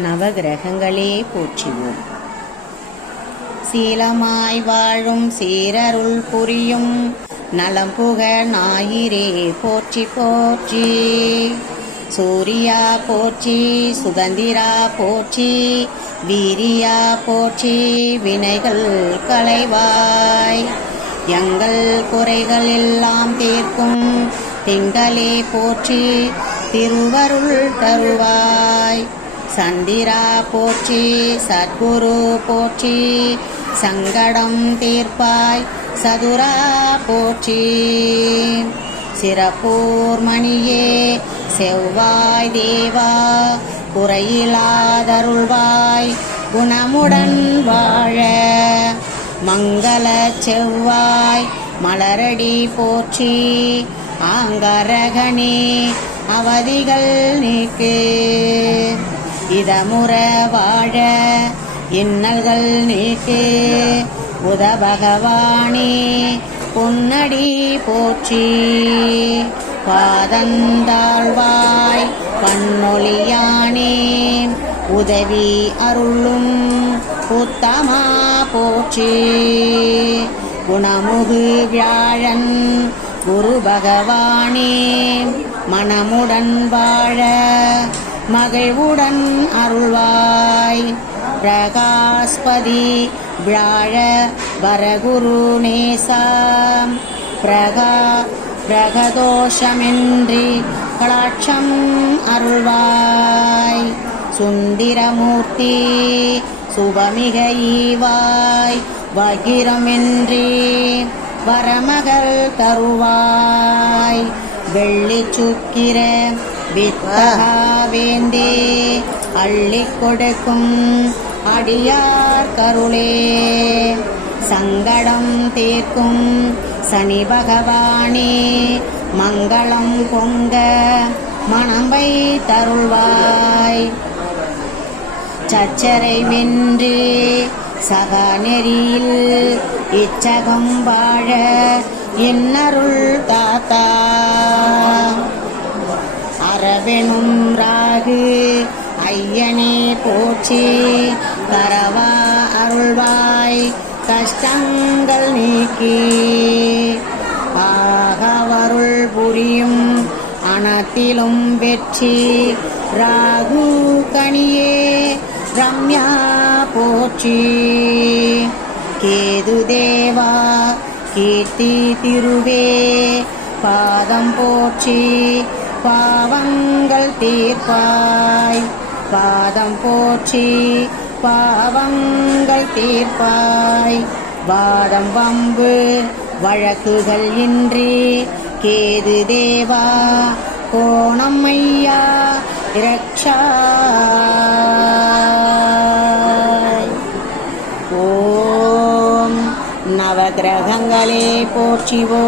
நவகிரகங்களே போற்றிவோம். சீலமாய் வாழும் சீரருள் புரியும் நலம்புக ஞாயிறே போற்றி போற்றி. சூரியா போற்றி, சுதந்திரா போற்றி, வீரியா போற்றி, வினைகள் களைவாய். எங்கள் குறைகள் எல்லாம் தீர்க்கும் திங்களே போற்றி, திருவருள் தருவாய். சந்திரா போற்றி, சத்குரு போற்றி, சங்கடம் தீர்ப்பாய், சதுரா போற்றி. சிறப்பூர் மணியே செவ்வாய் தேவா, குறையிலாதருள்வாய் குணமுடன் வாழ. மங்கள செவ்வாய் மலரடி போற்றி, ஆங்கரகனே அவதிகள் நீக்கு. இதமுற வாழ இன்னல்கள் நீக்கு, புத பகவானே பொன்னடி போற்றி. பாதந்தாழ்வாய் பன்னொழியானே, உதவி அருளும் உத்தமா போற்றி. குணமுகு வியாழன் குரு பகவானே, மனமுடன் வாழ மகிழ்வுடன் அருள்வாய். பிரகாஸ்பதி வியாழ வரகுரு நேசம், பிரகதோஷமின்றி கடாட்சம் அருள்வாய். சுந்திரமூர்த்தி சுபமிக ஈவாய், வகிரமின்றி வரமகள் தருவாய். வெள்ளி சுக்கிர வித்தகாவேந்தே, அள்ளி கொடுக்கும் அடியார் கருளே. சங்கடம் தீர்க்கும் சனி பகவானே, மங்களம் பொங்க மணம்பை தருள்வாய். சச்சரை வென்று சக நெறியில் இச்சகம் வாழ என்னருள் தாத்தா. அரவெனும் ராகு ஐயனே போற்றி, கரவா அருள்வாய் கஷ்டங்கள் நீக்கி. ஆகவருள் புரியும் அனத்திலும் வெற்றி, ராகு கணியே ரம்யா போற்றி. கேது தேவா கீர்த்தி திருவே, பாதம் போற்றி, பாவங்கள் தீர்ப்பாய். பாதம் போற்றி, பாவங்கள் தீர்ப்பாய். வாதம் வம்பு வழக்குகள் இன்றி, கேது தேவா கோணம் ஐயா இரட்சாய். ஓம் நவகிரகங்களே போற்றிவோம்.